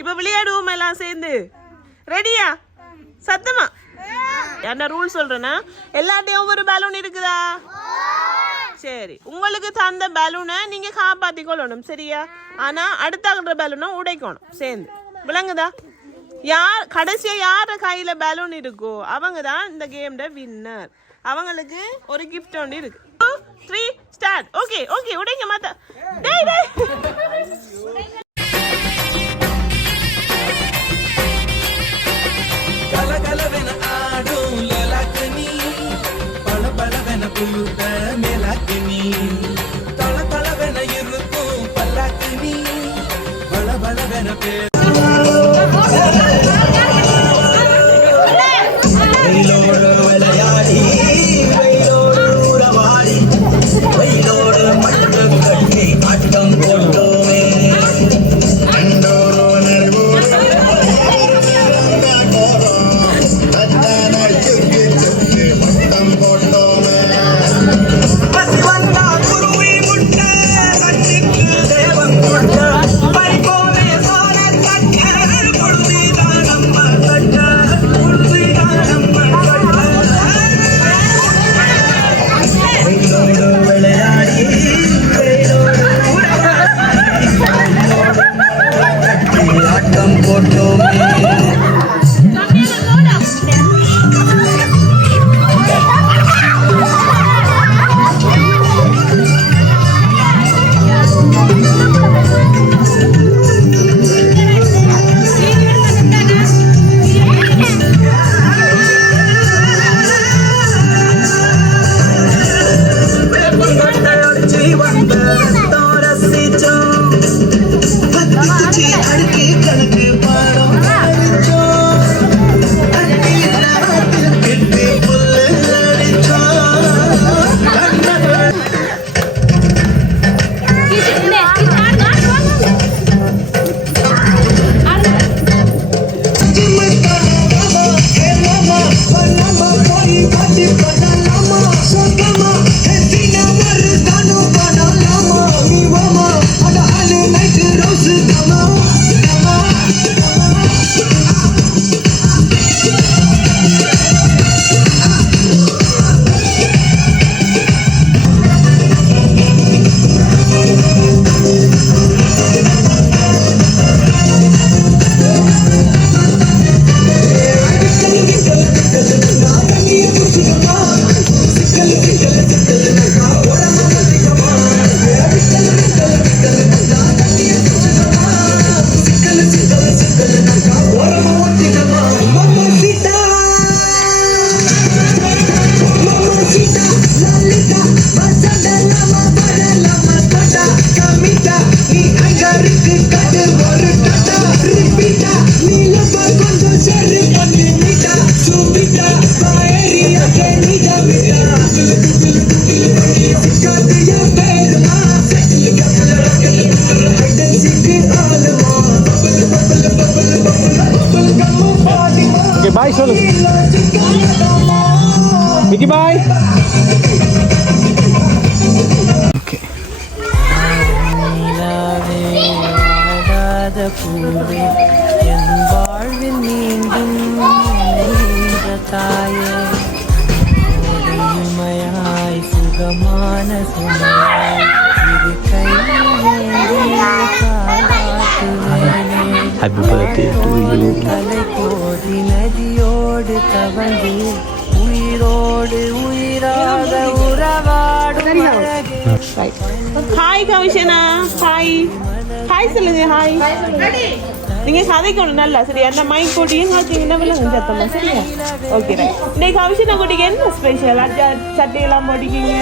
இப்ப விளையாடுவோம் எல்லாம் சேர்ந்து. ரெடியா? சத்தமா என்ன ரூல் சொல்றேன்னா எல்லாத்தையும் ஒவ்வொரு பலூன் இருக்குதா? சரி, உங்களுக்கு தந்த பலூனை நீங்க காப்பாத்தி கொள்ளணும் சரியா? ஆனா அடுத்த பலூனை உடைக்கணும் சேர்ந்து. விளங்குதா? யார் கடைசியா யார கையில பலூன் இருக்கோ அவங்க தான் இந்த கேம்ல வின்னர். அவங்களுக்கு ஒரு கிஃப்ட் ஒன்று இருக்கு. 2 3 ஸ்டார்ட். ஓகே ஓகே உடைங்க மாத்தா. டேய் டேய் கலகலவென ஆடும் லலக்கனி பளபளவென புழுத மேலக்கனி தளதளவென இருக்கும் பல்லக்கனி பளபளவென பேர் Bye solo. Mickey bye. Okay. Happy birthday to you. நதியோடு தவழ்ந்து உயிரோடு உயிராக உறவாடும் ஹாய் கவிஷனா. ஹாய் ஹாய் சொல்லுங்க. ஹாய் நீங்க கதைக்கணும் நல்லா சரி. அந்த மைக் போட்டியும் காய்ச்சிங்கன்னா விலங்கு சத்தமா சரியா? Okay right. இன்னைக்கு கவிஷனா குட்டிக்கு என்ன ஸ்பெஷல்? சட்டையெல்லாம் போட்டிக்கிங்க.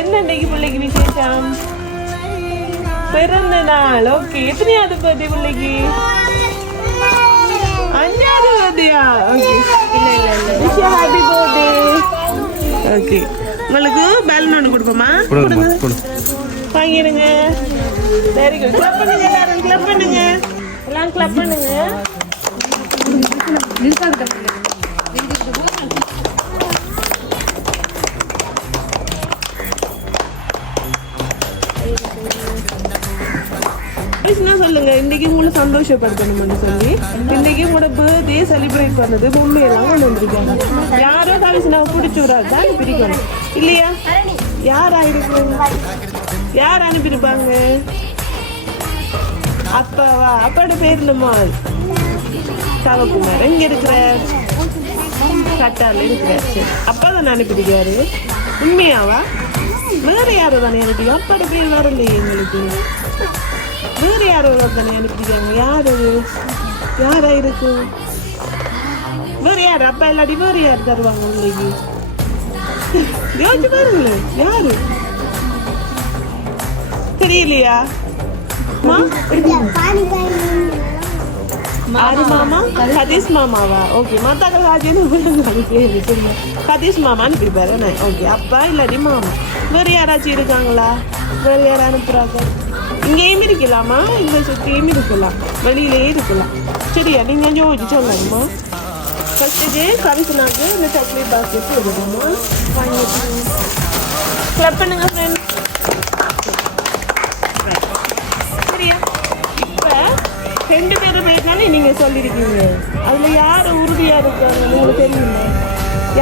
என்ன இன்னைக்கு பிள்ளைக்கு விசேஷம்? பிறந்த நாள். ஓகே, எத்தனையாவது பர்த்டே பிள்ளைக்கு? 5வது பர்த்டேயா? Okay, wish you happy birthday. Okay, உங்களுக்கு பலூன் ஒன்று கொடுப்போமா? கொடுங்க, வாங்கிடுங்க. Very good. கிளப் பண்ணுங்க எல்லாரும், கிளப் பண்ணுங்க எல்லாம், கிளப் பண்ணுங்க. சொல்லுங்க, இந்த இன்னைக்கு உங்களை சந்தோஷப்படுத்தணும்னு சொல்லி இன்னைக்கு உங்களோட பர்த்டே செலிப்ரேட் பண்ணது பொம்மையெல்லாம் கொண்டு வந்திருக்காங்க. யாரோ கவிசனாவை பிடிச்சி விடாது தான் பிடிக்கணும் இல்லையா? யார் ஆயிருக்கு? யார் அனுப்பியிருப்பாங்க? அப்பாவா? அப்பாவோட பேர் என்னம்மா? சவகுமார். எங்க இருக்கிறார்? கட்டால இருக்கிறார். சரி, அப்பா தான் அனுப்பியிருக்காரு. உண்மையாவா? வேற யாரோ தானே அனுப்பி? அப்பாவோட பேர் வரலையே எங்களுக்கு. வேற யாரோ தானே அனுப்பியிருக்காங்க. யாரு? யாரா இருக்கு? வேற யாரு? அப்பா இல்லாட்டி வேற யார் தருவாங்க உங்களுக்கு? யோசிச்சு பாருங்களேன். யாரு தெரியலையா? ஆறு மாமா? சதீஷ் மாமாவா? ஓகே, மத்தாக்க பேரு சதீஷ் மாமான்னு பிரிப்பாரு. ஓகே, அப்பா இல்லாட்டி மாமா. வேற யாராச்சும் இருக்காங்களா? வேற யாரும் அனுப்புறாங்க? இங்கேயும் இருக்கலாமா? இங்க சுற்றியும் இருக்கலாம், வெளியிலேயே இருக்கலாம். சரியா? நீங்க யோசிச்சு சொல்லணுமா? ஃபர்ஸ்ட்டு கவிசனாக்கு இந்த சாக்லேட் பாஸ்கெட் எடுக்கணுமா? வாங்கி கிளப் பண்ணுங்க ஃப்ரெண்ட். சரியா? இப்போ 2 பேரும் போயிட்டாலே நீங்கள் சொல்லியிருக்கீங்க. அதில் யார் உறுதியாக இருக்காங்கன்னு உங்களுக்கு தெரியுமா?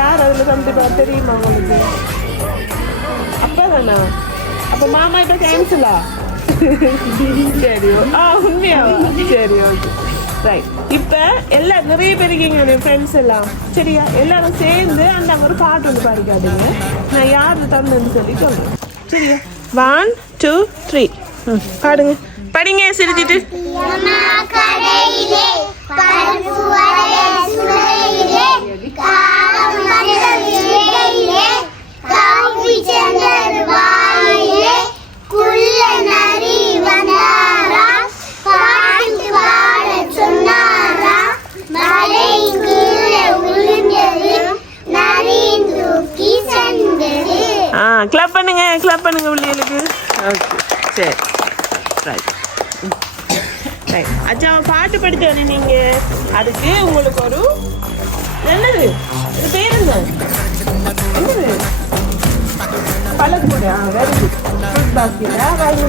யார் அதில் கண்டிப்பாக தெரியுமா உங்களுக்கு? அப்பா தானா? அப்போ மாமா இப்போ கேன்சலா? சரி, உண்மையாவா? சரி, ஓகே, ரைட். இப்போ எல்லாம் நிறைய பேர் இருக்கீங்க ஃப்ரெண்ட்ஸ் எல்லாம். சரியா? எல்லாரும் சேர்ந்து அந்த ஒரு பாட்டு ஒன்று பாடிக்காதீங்க. நான் யார் தந்தேன்னு சொல்லி சொல்கிறேன். சரியா? 1 2 3 பாடுங்க. படிங்க சிரிச்சிட்டு. கிளப் பண்ணுங்க, கிளப் பண்ணுங்க பிள்ளைகளுக்கு. ஓகே, சரி, ரைட் ரைட். அச்சா பாட்டு படித்தோன்னே நீங்கள் அதுக்கு உங்களுக்கு ஒரு என்னது இது பேர் என்ன? என்னது? பழக்கூட. Very good. ஃப்ரூட் பாஸ்கெட்டா? வாங்கி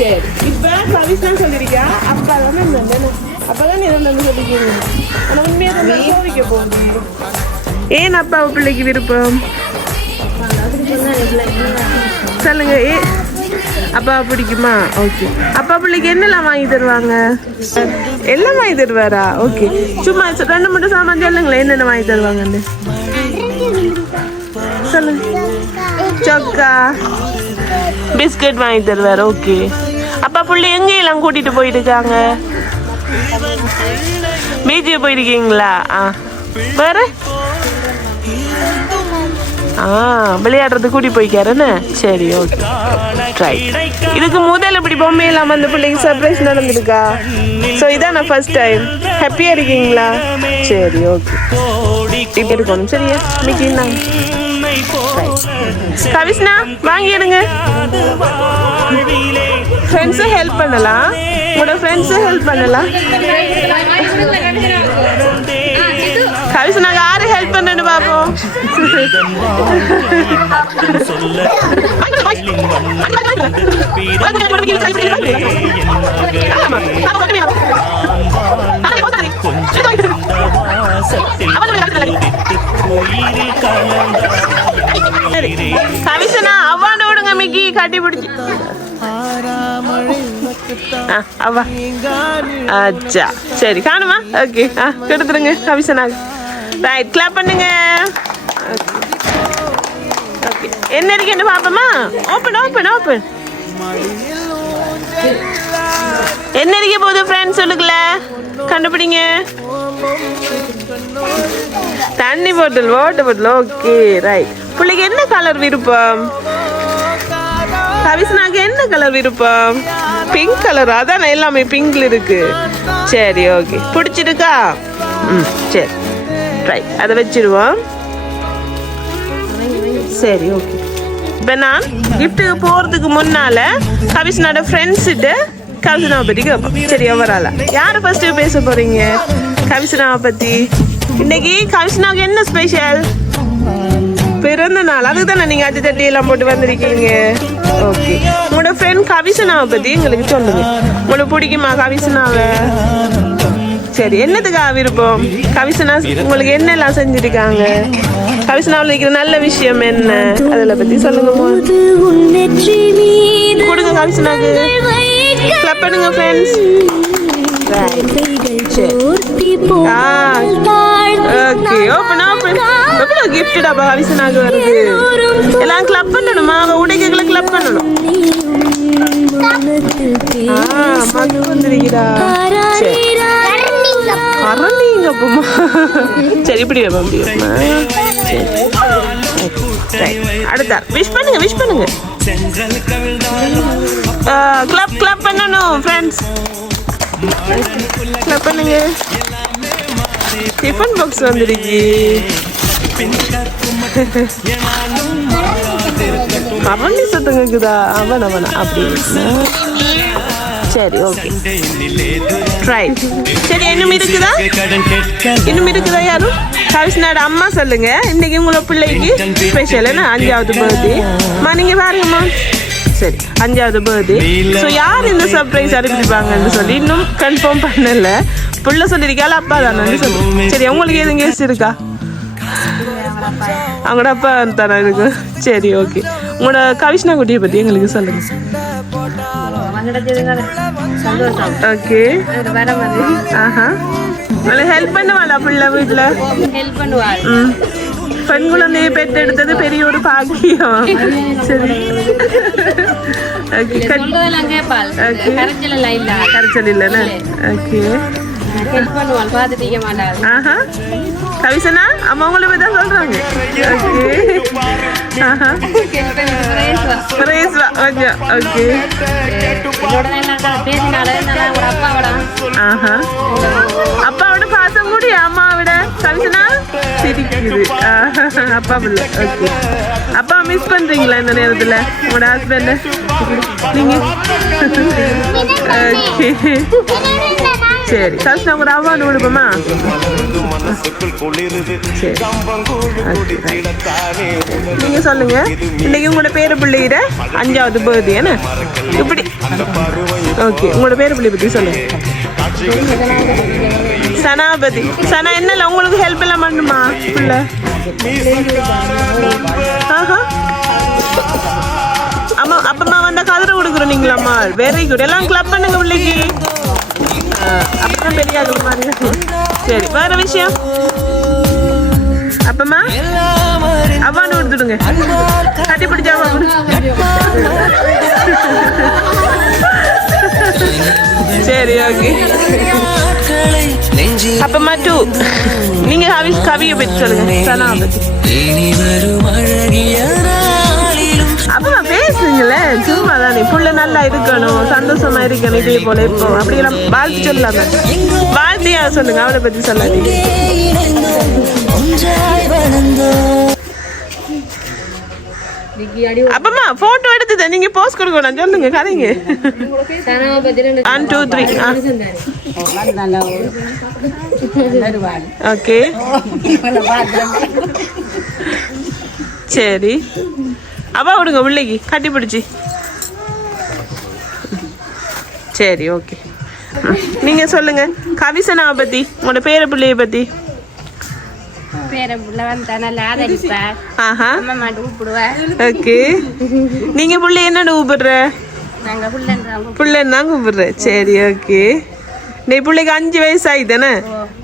சரி. இப்போ கவிஷா சொல்லியிருக்கா அப்பா தானே இருந்தேன். அப்போ தான் இருந்தேன்னு சொல்லிக்கிறீங்க. ஆனால் உண்மையாக தான் சோதிக்க போகணும். ஏன் அப்பா பிள்ளைக்கு விருப்பம் சொல்லுங்க. அப்பா பிடிக்குமா? ஓகே. அப்பா பிள்ளைக்கு என்னெல்லாம் வாங்கி தருவாங்க? எல்லாம் வாங்கி தருவாரா? ஓகே, சும்மா 2 மட்டும் சாமான் சொல்லுங்களேன். என்னென்ன வாங்கி தருவாங்கன்னு சொல்லுங்க. சொக்கா, பிஸ்கட் வாங்கி தருவார். ஓகே. அப்பா பிள்ளை எங்கெல்லாம் கூட்டிட்டு போயிருக்காங்க? பீச்சுக்கு போயிருக்கீங்களா? வேற விளையாடுறது கூட்டி போய்க்காருன்னு. சரி, ஓகே, ரைட். இதுக்கு முதல்ல இப்படி பொம்மை இல்லாமல் அந்த பிள்ளைக்கு சர்ப்ரைஸ் நடந்துருக்கா? ஸோ இதான் நான் ஃபர்ஸ்ட் டைம். ஹாப்பியாக இருக்கீங்களா? சரி, ஓகே. இப்படி இருக்கணும். சரியா? மிக்கின்னா கவிஷ்ணா வாங்கிடுங்க. ஃப்ரெண்ட்ஸும் ஹெல்ப் பண்ணலாம். உங்களோட ஃப்ரெண்ட்ஸும் ஹெல்ப் பண்ணலாம். கவிஷ்ணாக்கு யாரு ஹெல்ப் பண்ணு பார்ப்போம். கவிஷனா அவ்வாண்டு விடுங்க. மிக்கி கட்டி பிடிச்சி அவ்வா. அச்சா, சரி காணுமா? ஓகே, கெடுத்துருங்க கவிஷனாக்கு. ரைட், கிளாப் பண்ணுங்க. ஓகே, என்ன இருக்குன்னு பாப்போமா? Open open open. என்ன இருக்க போகுது ஃப்ரெண்ட்ஸ் சொல்லுங்கள, கண்டுபிடிங்க. தண்ணி பாட்டில், வாட்டர் பாட்டில். Okay, right. பிள்ளைக்கு என்ன கலர் விருப்பம்? கவிஷ்ணாக்கு என்ன கலர் விருப்பம்? Pink colour. அதான் எல்லாமே பிங்க்ல இருக்கு. சரி, ஓகே. பிடிச்சிருக்கா? சரி, ரைட். அதை வச்சிருவோம். சரி, ஓகே. இப்போ நான் கிஃப்ட்டுக்கு போகிறதுக்கு முன்னால் கவிஷ்ணோட ஃப்ரெண்ட்ஸுட்டு கவிஷ்ணாவை பற்றி கேட்போம். சரி, எவரால யார் ஃபர்ஸ்ட்டு பேச போகிறீங்க கவிஷ்ணாவை பற்றி? இன்னைக்கு கவிஷ்ணாவுக்கு என்ன ஸ்பெஷல்? பிறந்த நாள் அதுக்கு தானே நீங்க அச்சு தட்டி எல்லாம் போட்டு வந்திருக்கீங்க. ஓகே, உங்களோட ஃப்ரெண்ட் கவிசனாவை பத்தி எங்களுக்கு சொல்லுங்க. உங்களுக்கு பிடிக்குமா கவிசனாவை? சரி, என்னத்துக்காக விருப்பம்? கவிசனா உங்களுக்கு என்னெல்லாம் செஞ்சிருக்காங்க? கவிசனாவில் இருக்கிற நல்ல விஷயம் என்ன, அதில் பத்தி சொல்லுங்க. கொடுங்க கவிசனாக்கு, கிளப் பண்ணுங்க ஃப்ரெண்ட்ஸ். Okay, open open. எவ்வளோ கிஃப்டா கவிசனாக்கு வருது. எல்லாம் கிளப் பண்ணணுமா? உடைகளை கிளப் பண்ணணும். மது வந்துருக்கிறா. அரணிங்கப்பமா. சரி, இப்படி வைப்பா, இப்படி வைப்பா. அடுத்தா விஷ் பண்ணுங்க, விஷ் பண்ணுங்க. கிளப் கிளப் பண்ணணும் ஃப்ரெண்ட்ஸ். கிளப் பண்ணுங்க. டிஃபன் பாக்ஸ் வந்துருக்கு. அரண்டி சத்தம் கேக்குதா? அவன் அப்படி. சரி, ஓகே, ரைட். சரி, இன்னும் இருக்குதா? இன்னும் இருக்குதா யாரும்? கவிசனோட அம்மா சொல்லுங்க. இன்னைக்கு உங்களோட பிள்ளைக்கு ஸ்பெஷல் என்ன? 5வது பர்த்டே. நீங்க பாருங்கம்மா. சரி, 5வது பர்த்டே. ஸோ யார் இந்த சர்ப்ரைஸ் அனுப்பிப்பாங்கன்னு சொல்லி இன்னும் கன்ஃபார்ம் பண்ணல. புள்ள சொல்லியிருக்காள், அப்பா தானே சொல்லு. சரி, உங்களுக்கு எதுவும் கெஸ்ட் இருக்கா? அவங்களோட அப்பா தானே இருக்கு. சரி, ஓகே. உங்களோட கவிஷ்ணா குட்டியை பற்றி எங்களுக்கு சொல்லுங்க. ஓகே, ஆஹா, ஹெல்ப் பண்ணுவாளா பிள்ளை வீட்டில்? ஹெல்ப் பண்ணுவாள். பெண் குழந்தையை பெற்றெடுத்தது பெரிய ஒரு பாக்கியம். சரி, கரைச்சல் இல்லைன்னு. ஓகே, ஹெல்ப் பண்ணுவாள், பார்த்துட்டீங்க மாட்டாள். ஆஹா, கவிசனா அம்மா உங்களை பற்றி தான் சொல்றாங்க. ஓகே, ஆஹா, பிரேஸ்வா. Okay, okay. ஆஹா, அப்பாவோட பாசம் கூடிய அம்மாவோட கவிசனா சிரிக்குது. அப்பா பிள்ளை. ஓகே, அப்பா மிஸ் பண்றீங்களா இந்த நேரத்துல உங்களோட ஹஸ்பண்ட நீங்க? ஓகே, சரி. கவிசனா உங்களோட அவார்டு கொடுப்போமா? நீங்க சொல்லுங்க. இன்னைக்கு உங்களோட பேர பிள்ளையிட 5வது பர்த்டே என்ன இப்படி? ஓகே, உங்களோட பேர பிள்ளை பத்தி சொல்லுங்க. சனாபதி. சனா என்னல உங்களுக்கு ஹெல்ப் எல்லாம் பண்ணுமா பிள்ளை? ஆஹா, அம்மா அப்பமா வந்தா கதிரை கொடுக்குறோம் நீங்களாம்மா. Very good. எல்லாம் கிளப் பண்ணுங்க பிள்ளைக்கு. அப்பதான் பெரிய ஆகுது மாதிரி. சரி, வேற விஷயம்? அப்பமா அவான்னு கொடுத்துடுங்க. கட்டி பிடிச்சா சரி, ஓகே. அப்பமா 2 நீங்க கவியை பற்றி சொல்லுங்க. சனா பத்தி அப்பமா பேசுங்களேன். சும்மா தானே. புள்ள நல்லா இருக்கணும், சந்தோஷமா இருக்கணும். இதே போல இப்போ அப்படியெல்லாம் வாழ்த்து சொல்லலாமே. வாழ்த்தியா சொல்லுங்க, அவளை பத்தி சொல்லாதீங்க. அப்பமா போட்டோ எடுத்தது நீங்க போஸ்ட் கொடுக்கணும். சொல்லுங்க, கதைங்க. 1 2 3. ஓகே, சரி. அப்பா விடுங்க பிள்ளைக்கு கட்டி பிடிச்சி. சரி, ஓகே. நீங்க சொல்லுங்க கவிசனாவை பத்தி, உங்களோட பேர பிள்ளைய பத்தி. ஓகே, நீங்க பிள்ளை என்ன கூப்பிடுற? பிள்ளைன்னு தான் கூப்பிடுற. சரி, ஓகே. நீ பிள்ளைக்கு 5 வயசு ஆயிதானே?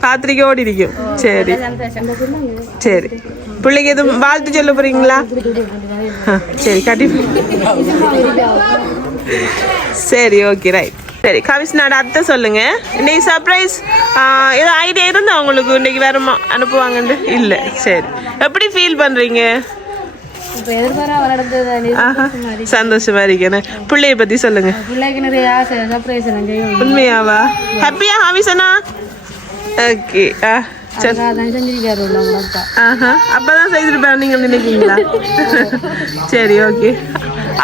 காத்திரிக்க ஓடி இருக்கும். சரி, சரி. பிள்ளைக்கு எதுவும் வாழ்த்து சொல்ல போறீங்களா? சரி, கட்டி. சரி, ஓகே, ரைட். சரி, கவிஷ்ணோட அத்தை சொல்லுங்க. இன்னைக்கு சர்ப்ரைஸ் ஏதோ ஐடியா இருந்தா உங்களுக்கு இன்னைக்கு வேறமா அனுப்புவாங்கன்னு? இல்லை. சரி, எப்படி ஃபீல் பண்றீங்க? சந்தோஷமா இருக்கேன். பிள்ளைய பத்தி சொல்லுங்க. உண்மையாவா? ஹாப்பியா ஹாவிசனா? ஓகே, அப்பதான் செய்திருப்பேன் நீங்க நினைக்கிறீங்களா? சரி, ஓகே.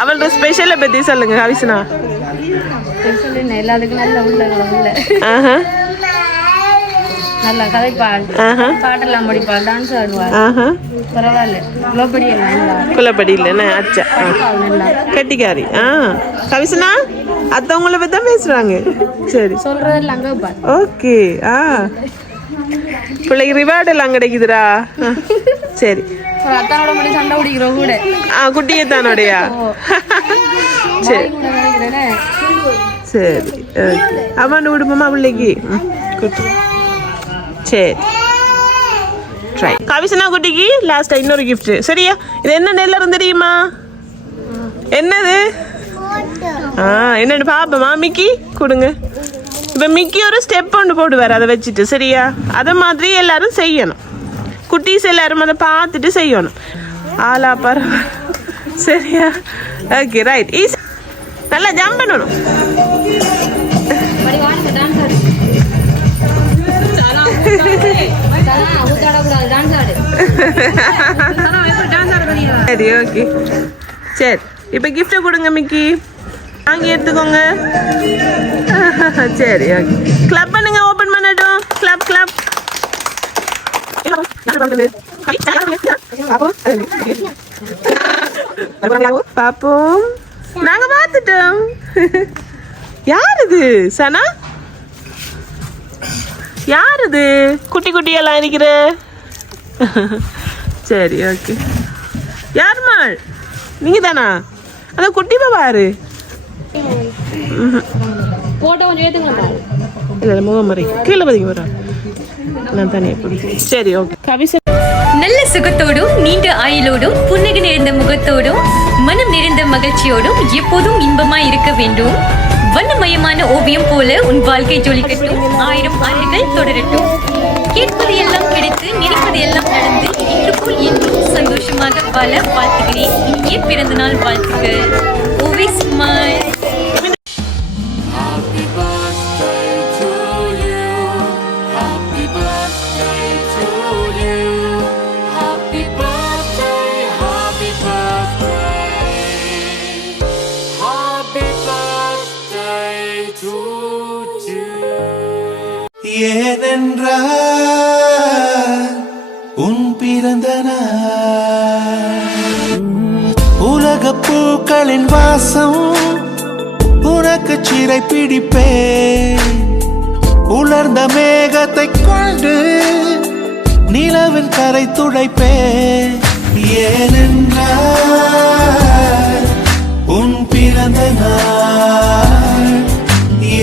அவளோட ஸ்பெஷலை பத்தி சொல்லுங்க ஹாவிசனா. நல்லா கதைப்பாள், ஆஹா பாட்டெல்லாம் படிப்பாள், டான்ஸ் ஆடுவாள். ஆஹா பரவாயில்ல, குலோபடி எல்லாம் நல்லா குள்ளப்படி இல்லைண்ணே அச்சா நல்லா கட்டிக்காரி கவிசனா அத்தவங்கள பற்றி தான் பேசுகிறாங்க சரி சொல்றதெல்லாம் அங்கே பாள். ஓகே பிள்ளைக்கு ரிவார்டு எல்லாம் கிடைக்குதுடா சரி ஒரு அத்தானோட மணி சண்டை பிடிக்கிறோம் கூட. குட்டியே தானோடையா சரி கூட நினைக்கிறேனே. சரி ஓகே அம்மாண்டு விடுமாம்மா பிள்ளைக்கு குட்டி சரி ட்ரை கவிசனா குட்டிக்கு லாஸ்ட்டாக இன்னொரு gift சரியா இது என்ன நெல்லரும் தெரியுமா என்னது என்னன்னு பாப்பமா மிக்கி கொடுங்க இப்போ மிக்கி ஒரு ஸ்டெப் ஒன்று போடுவார் அதை வச்சுட்டு சரியா அதை மாதிரி எல்லாரும் செய்யணும் குட்டீஸ் எல்லாரும் அதை பார்த்துட்டு செய்யணும் ஆளா பாரு சரியா ஓகே ரைட் ஈஸி நல்லா ஜம்ப் பண்ணணும் படி வாங்க டான்ஸ் ஆடு. ஊத்தாடக்கூடாது, டான்ஸ் ஆடு. டான்ஸ் ஆட தெரியும். சரி ஓகே சரி இப்போ கிஃப்ட்டை கொடுங்க மிக்கி வாங்கி எடுத்துக்கோங்க சரி ஓகே கிளப் பண்ணுங்க ஓப்பன் பண்ணட்டும் கிளப் கிளப் பாப்போம் நாங்க பார்த்துட்டோம் யார் இது சனா யார் இது குட்டி குட்டியெல்லாம் இருக்கிற சரி ஓகே யாருமா நீங்க தானா அதான் குட்டி பாரு போட்டோ கொஞ்சம் ஏத்துங்க. இல்லை முகமறை கீழே பதிங்க வரா நான் தனியாக போய் சரி ஓகே கவிச நல்ல சுகத்தோடும் நீண்ட ஆயுளோடும் புன்னகை நிறைந்த முகத்தோடும் மனம் நிறைந்த மகிழ்ச்சியோடும் எப்போதும் இன்பமாய் இருக்க வேண்டும். வண்ணமயமான ஓவியம் போல உன் வாழ்க்கை ஜொலிக்கட்டும். 1000 ஆண்டுகள் தொடரட்டும். கேட்பது எல்லாம் கிடைத்து நினைப்பது எல்லாம் நடந்து இன்று போல் என்றும் சந்தோஷமாக வாழ வாழ்த்துகிறேன். இனிய பிறந்த நாள் வாழ்த்துக்கள். Always smile. ஏனென்றால் உன் பிறந்த நாள் உலக பூக்களின் வாசம் உனக்கு சிறை பிடிப்பேன். உலர்ந்த மேகத்தை கொண்டு நிலவின் கரை துடைப்பேன். ஏனென்றால் உன் பிறந்த நாள்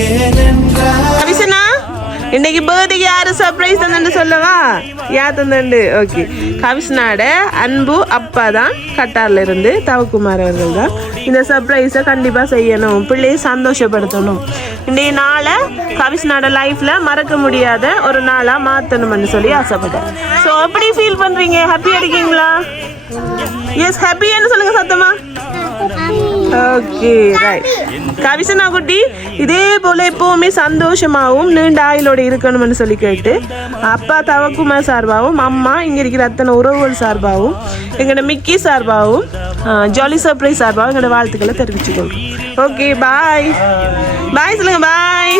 ஏனென்றால் கவிசனா இன்னைக்கு பர்த்டேக்கு யாரு சர்ப்ரைஸ் தந்தன்னு சொல்லவா யார் தந்தண்டு ஓகே கவிசனாட அன்பு அப்பா தான் கட்டார்ல இருந்து தவக்குமார் அவர்கள் தான் இந்த சர்ப்ரைஸை கண்டிப்பாக செய்யணும் பிள்ளையை சந்தோஷப்படுத்தணும் இன்றைய நாளை கவிசனாட லைஃப்ல மறக்க முடியாத ஒரு நாளாக மாற்றணும்னு சொல்லி ஆசைப்பட்டேன் ஸோ எப்படி ஃபீல் பண்ணுறீங்க ஹாப்பியாக இருக்கீங்களா எஸ் ஹாப்பியான்னு சொல்லுங்க சத்தமா ஓகே ரைட் கவிசனா குட்டி இதே போல எப்பவுமே சந்தோஷமாகவும் நீண்ட ஆயுளோட இருக்கணும்னு சொல்லி கேட்டு அப்பா தவக்குமார் சார்பாகவும் அம்மா இங்க இருக்கிற அத்தனை உறவுகள் சார்பாகவும் எங்களோட மிக்கி சார்பாகவும் ஜாலி சர்ப்ரைஸ் சார்பாகவும் எங்களோட வாழ்த்துக்களை தெரிவிச்சுக்கொள்றோம் ஓகே பாய் பாய் சொல்லுங்க பாய்